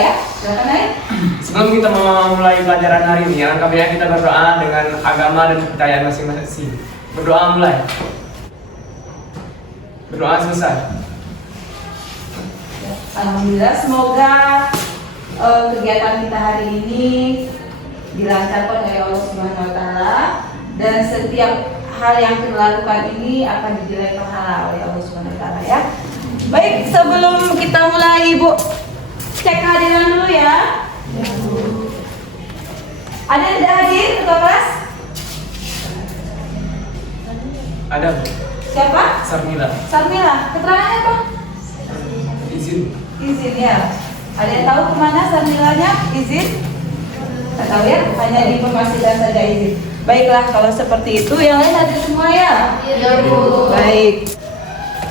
ya. Silakan naik. Sebelum kita memulai pelajaran hari ini, alangkah baiknya kita berdoa dengan agama dan kepercayaan masing-masing. Berdoa mulai. Berdoa selesai. Alhamdulillah, semoga kegiatan kita hari ini dilancarkan oleh Allah Subhanahu wa taala dan setiap hal yang kita lakukan ini akan dinilai pahala oleh Allah Subhanahu wa taala ya. Baik, sebelum kita mulai Ibu cek kehadiran dulu ya. Ada yang tidak hadir ketua kelas? Ada. Siapa? Sarmila. Sarmila. Keterangannya apa? Izin. Izin ya. Ada yang tahu kemana Sarmilanya? Izin? Tidak tahu ya, hanya diinformasikan saja izin. Baiklah, kalau seperti itu yang lain hadir semua ya? Iya Bu. Baik.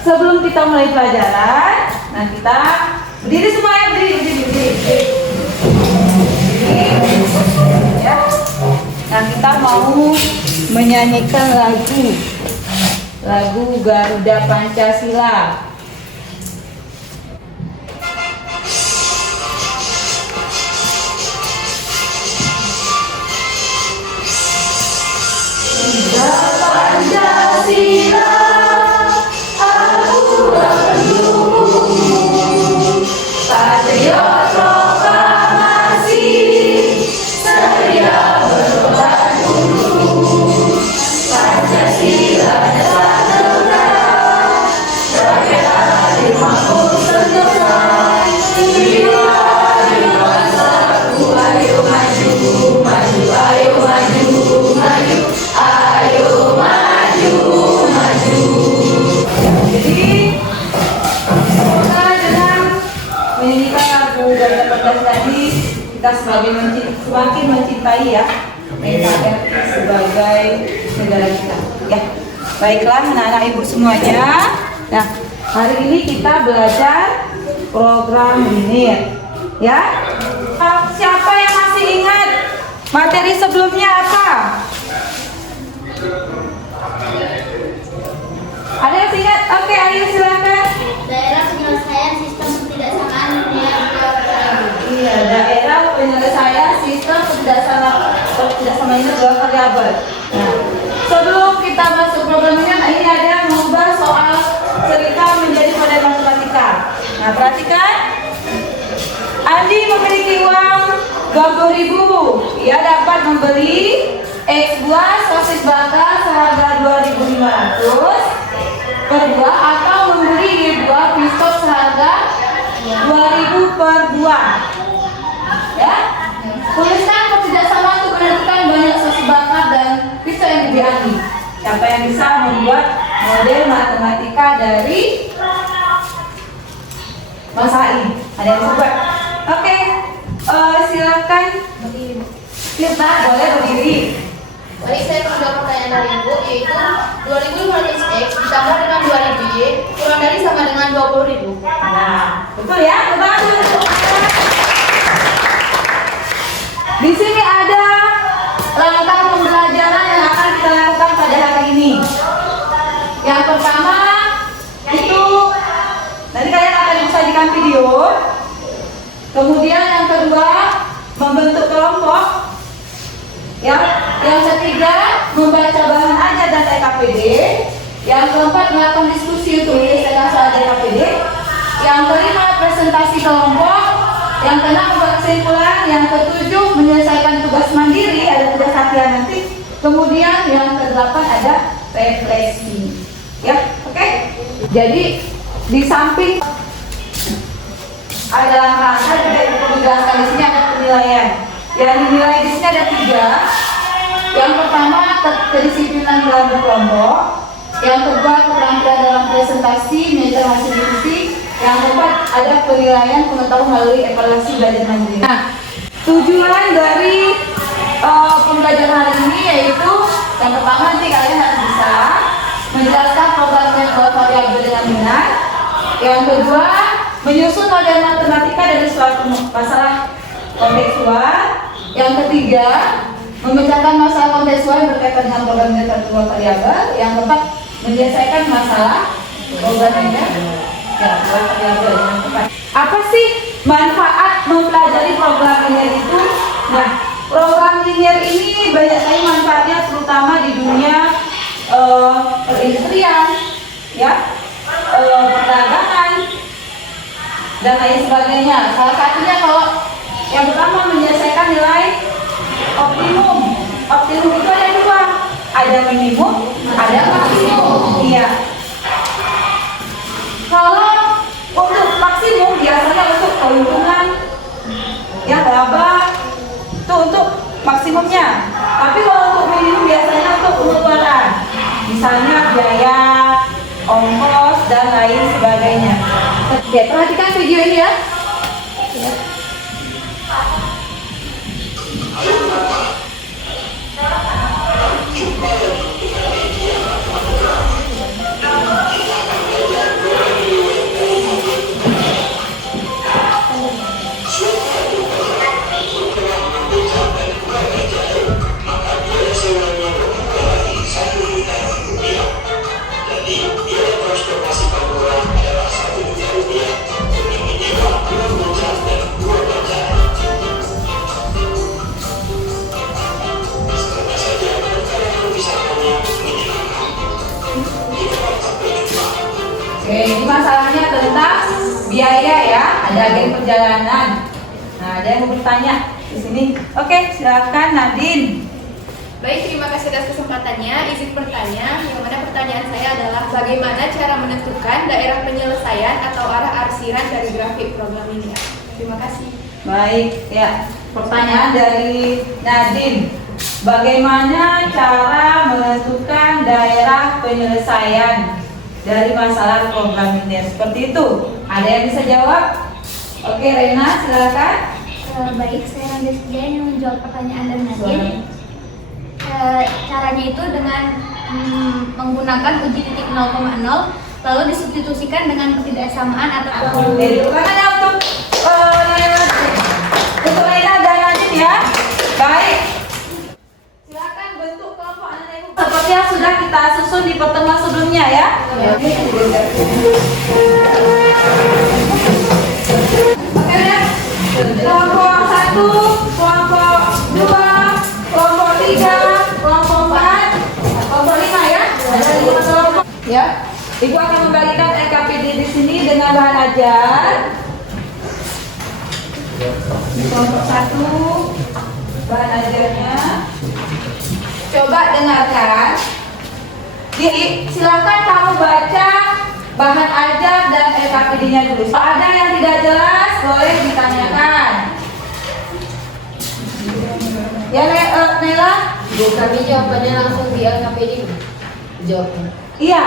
Sebelum kita mulai pelajaran, nah kita berdiri semua ya, berdiri. Ya. Nah kita mau menyanyikan lagu Garuda Pancasila. Pancasila, aku berjuang, patriot proklamasi, setia berkorban dulu. Pancasila dasar negara, rakyat adil makmur sejahtera. Ayo bangsaku, ayo maju, maju, ayo maju, maju. Ayo maju, maju. Jadi semoga dengan menyanyikan lagu Garuda Pancasila tadi kita semakin mencintai ya NKRI sebagai negara kita. Ya, baiklah anak-anak ibu semuanya. Nah, hari ini kita belajar program BINIR. Ya, siapa yang masih ingat materi sebelumnya apa? Ada yang ingat? Oke, ayo silakan. Daerah penyelesaian sistem ketidaksamaan nilai variabel. Iya, daerah penyelesaian sistem ketidaksamaan nilai dua variabel. Nah, sebelum kita masuk programnya, ini ada mengubah soal cerita menjadi model matematika. Nah, perhatikan. Andi memiliki uang 20.000. Ia dapat membeli X buah sosis bakar seharga 2.500 per buah atau membeli Y buah pistok seharga 2.000 per buah. Ya, tuliskan ketidaksamaan untuk menentukan banyak sosis bakar dan pistok yang diambil. Siapa yang bisa membuat model matematika dari Mas Ai? Ada yang bisa buat? Oke, silakan. Kita boleh berdiri. Baik, saya menjawab pertanyaan dari Ibu, yaitu 2.500X ditambah dengan 2.000Y kurang dari sama dengan 20.000. Nah, betul ya, betul. Di sini ada langkah pembelajaran yang akan kita lakukan pada hari ini. Yang pertama itu nanti kalian akan disajikan video. Kemudian yang kedua membentuk kelompok. Yang ketiga membaca bahan ajar dan TKPD. Yang keempat melakukan diskusi untuk menyelesaikan soal TKPD. Yang kelima presentasi kelompok. Yang keenam membuat kesimpulan. Yang ketujuh menyelesaikan tugas mandiri, ada tugas harian nanti. Kemudian yang kedelapan ada refleksi. Ya, oke? Jadi di samping ada langkah dijelaskan di sini ada penilaian. Yang dinilai di sini ada 3. Yang pertama kedisiplinan dalam berkelompok. Yang kedua keterampilan dalam presentasi, menyelesaikan hasil diskusi. Yang keempat ada penilaian pengetahuan melalui evaluasi belajar mandiri. Nah, tujuan dari pembelajaran hari ini yaitu yang pertama nanti kalian harus bisa menjelaskan program dua variabel dengan benar. Yang kedua menyusun model matematika dari suatu masalah kontekstual. Yang ketiga memecahkan masalah kontekstual yang berkaitan dengan program dua variabel. Yang keempat menyelesaikan masalah program dua variabel dengan tepat. Apa sih manfaat mempelajari program linear itu. Nah, program linear ini banyak sekali manfaatnya, terutama di dunia perindustrian, ya, perdagangan dan lain sebagainya. Salah satunya kalau yang pertama menyelesaikan nilai optimum. Optimum itu ada dua, ada minimum, ada maksimum. Iya. Kalau untuk maksimum biasanya untuk keuntungan, ya laba, itu untuk maksimumnya. Tapi kalau untuk minimum biasanya untuk pengeluaran, misalnya biaya, ongkos dan lain sebagainya. Oke, perhatikan video ini ya. Oke, ini masalahnya tentang biaya ya, ada agen perjalanan. Nah, ada yang mau bertanya di sini. Oke, silakan Nadine. Baik, terima kasih atas kesempatannya. Izin bertanya, yang mana pertanyaan saya adalah bagaimana cara menentukan daerah penyelesaian atau arah arsiran dari grafik program ini? Terima kasih. Baik, ya. Pertanyaan dari Nadine. Bagaimana cara menentukan daerah penyelesaian dari masalah program linear? Seperti itu. Ada yang bisa jawab? Oke, Rena, silakan. Baik, saya Randes yang menjawab pertanyaan dari Nadine. Caranya itu dengan menggunakan uji titik 0,0 lalu disubstitusikan dengan ketidaksamaan atau Jadi bukannya untuk Rena dan Nadine ya. Baik. Silakan bentuk kelompok anak ibu seperti yang sudah kita susun di pertemuan sebelumnya ya. Oke ya. Kelompok 1, kelompok 2, kelompok 3, kelompok 4, kelompok 5 ya. Ada 5 kelompok. Ya. Ibu akan membagikan LKPD di sini dengan bahan ajar. Kelompok 1 bahan ajarnya. Coba dengarkan. Jadi silakan kamu baca bahan ajar dan LKPD-nya dulu. Kalau ada yang tidak jelas boleh ditanyakan. Ya Nela? Bu, kami jawabannya langsung di LKPD. Jawabnya. Iya,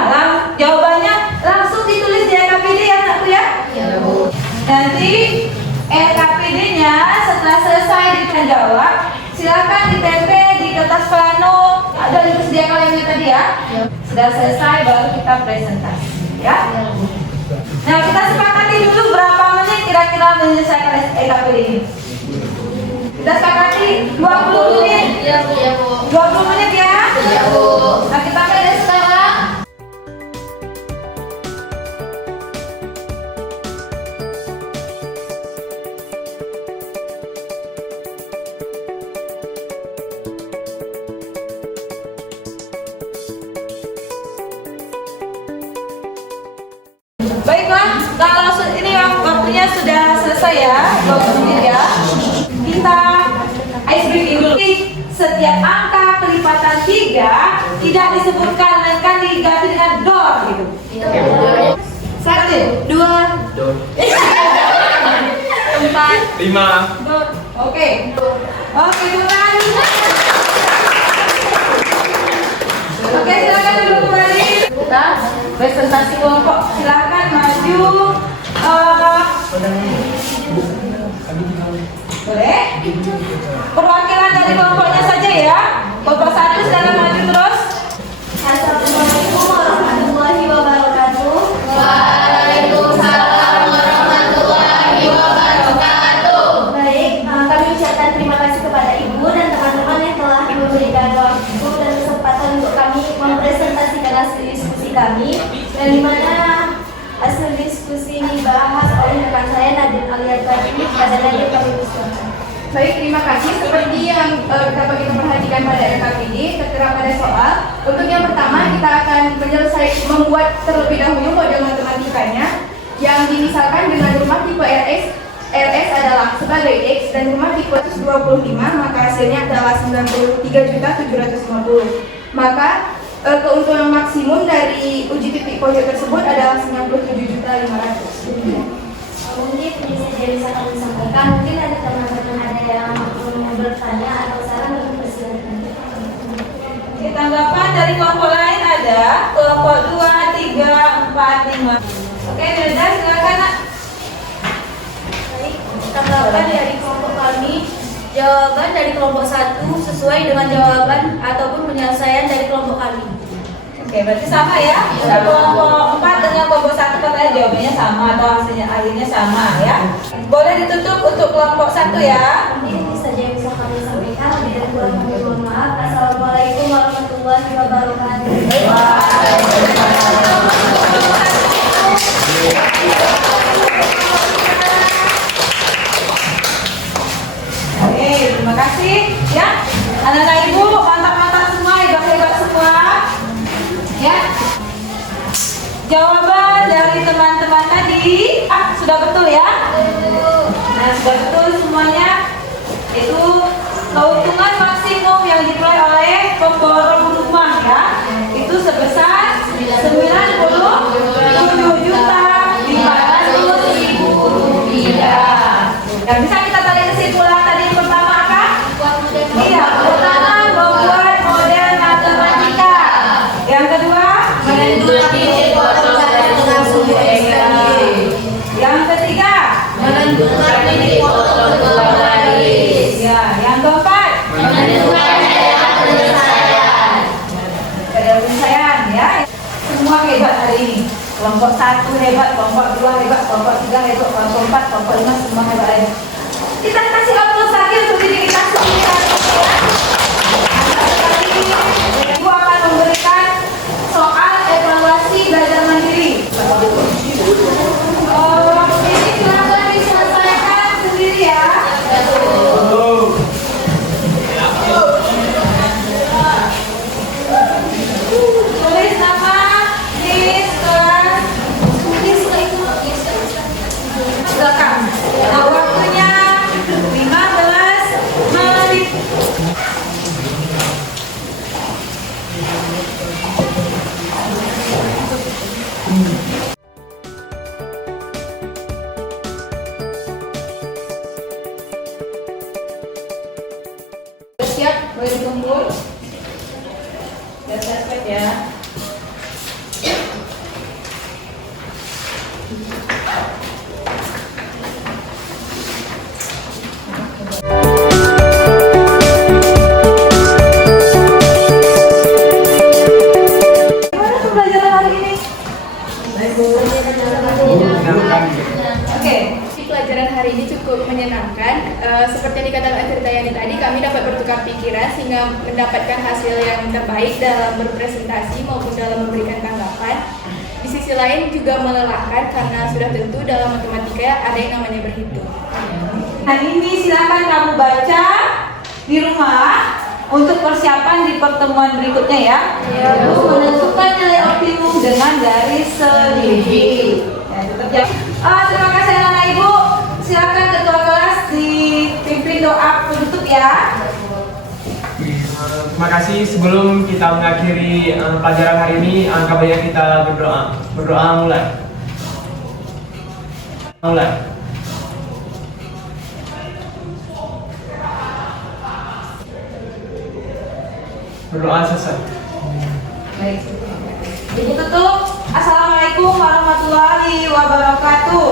jawabannya langsung ditulis di LKPD ya anakku ya. Ya, Bu. Nanti LKPD-nya setelah selesai dijawab, silakan ditempel di kertas plano. Ada disediakan lainnya tadi ya. Sudah selesai baru kita presentasi ya. Nah, kita sepakati dulu berapa menit kira-kira menyelesaikan LKPD ini. Kita sepakati 20 menit. Iya, Bu. Ya, Bu. 20 menit ya. Ya, Bu. Nah, kita mulai sekarang. Baiklah, kalau ini waktunya sudah selesai ya, 20 menit ya. Kita ice breaking dulu. Setiap angka kelipatan 3 tidak disebutkan, melainkan diganti dengan door gitu. 1, 2, 4, 5. Oke. Oke, mulai. Oke, silakan dulu kembali. Kita presentasi kelompok. Silakan maju. Boleh? Perwakilan dari kelompoknya saja ya. Kelompok 1 silakan maju terus. Assalamualaikum warahmatullahi wabarakatuh. Waalaikumsalam warahmatullahi wabarakatuh. Baik, kami ucapkan terima kasih kepada Ibu dan teman-teman yang telah memberikan waktu dan kesempatan untuk kami mempresentasikan hasil diskusi kami, dan di mana hasil diskusi ini dibahas oleh rekan saya Nadine Aliatar Baik, terima kasih. Seperti yang dapat kita perhatikan pada RKPD, tertera pada soal. Untuk yang pertama, kita akan membuat terlebih dahulu model matematikanya, yang dimisalkan dengan rumah tipe RS adalah sebagai X dan rumah tipe 125, maka hasilnya adalah 93.750. Maka keuntungan maksimum dari uji titik pojok tersebut adalah 97.500. Mungkin bisa kami sampaikan, mungkin ada teman-teman ada yang mau bertanya atau saran untuk persilakan. Oke, tanggapan dari kelompok lain ada? Kelompok 2, 3, 4, 5. Oke, Milda, silakan Nak. Baik, tanggapan dari kelompok kami, jawaban dari kelompok 1 sesuai dengan jawaban ataupun penyelesaian dari kelompok kami. Oke, berarti sama ya? Kelompok 4 dengan kelompok 1 katanya jawabannya sama atau hasilnya akhirnya sama ya? Boleh ditutup untuk kelompok 1 ya? Mungkin ini saja yang bisa kami sampaikan. Lebih dari kurang mohon maaf. Assalamualaikum warahmatullahi wabarakatuh. Oke, terima kasih ya. Anak-anak ibu, mantap-mantap semua, hebat-hebat semua. Ya. Jawaban dari teman-teman tadi sudah betul ya? Nah, sudah betul semuanya. Itu keuntungan maksimum yang diperoleh oleh pemborong rumah ya. Itu sebesar 97.500.000 rupiah. Yang bisa kita tarik kesimpulan tadi yang pertama apa? Iya, pertama membuat model matematika. Yang kedua, Menentukan titik pojok dengan sumber X lagi. yang ketiga, Menentukan titik pojok garis. ya, yang keempat, Menentukan daerah penyelesaian. ada penyelesaian ya. Semua hebat hari ini. Kelompok 1 hebat, kelompok 2 hebat, kelompok 3 hebat, kelompok 4, kelompok 5 semua hebat hari ini. Kita kasih aplaus lagi untuk diri kita sendiri. Ibu akan memberikan soal evaluasi belajar mandiri. Ini silakan diselesaikan sendiri ya. Tulis nama, list, kelas, belakang. Nah, waktunya 15 menit. Siap, boleh dikumpul. Siap ya. Gimana pembelajaran hari ini? Oke. Di pelajaran hari ini cukup menyenangkan. Seperti yang dikatakan Tirtayani tadi, kami dapat bertukar pikiran sehingga mendapatkan hasil yang terbaik dalam berpresentasi maupun dalam memberikan tanggapan. Di sisi lain juga melelahkan karena sudah tentu dalam matematika ada yang namanya berhitung. Nah, ini silakan kamu baca di rumah untuk persiapan di pertemuan berikutnya ya. Terus menentukan nilai optimum dengan garis selidik. Ya, tetap ya. Terima kasih anak-anak ibu. Silakan ketua kelas dipimpin doa penutup ya. Terima kasih. Sebelum kita mengakhiri pelajaran hari ini, angka baiknya kita berdoa. Berdoa mulai. Berdoa selesai. Baik. Ibu tutup. Assalamualaikum warahmatullahi wabarakatuh.